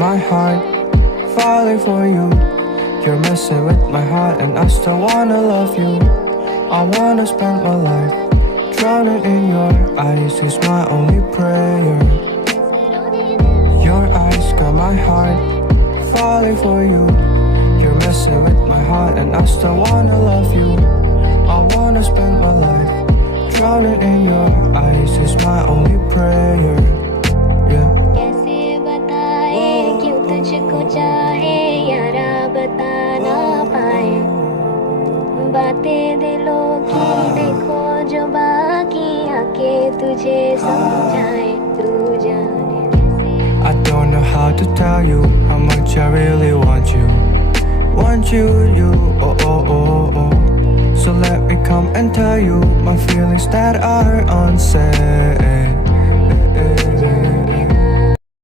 my heart, falling for you. You're messing with my heart and I still wanna love you. I wanna spend my life drowning in your eyes is my only prayer. Your eyes got my heart falling for you. You're messing with my heart and I still wanna love you. I wanna spend my life drowning in your eyes is my only prayer. Yeah. कैसे बताए क्यों तुझको चाहे यारा बता ना पाए बातें दिलों की देखो जो बाकी आके तुझे समझाए तू जाने I don't know how to tell you how much I really want you. Want you, oh oh oh oh. So let me come and tell you my feelings that are unsaid.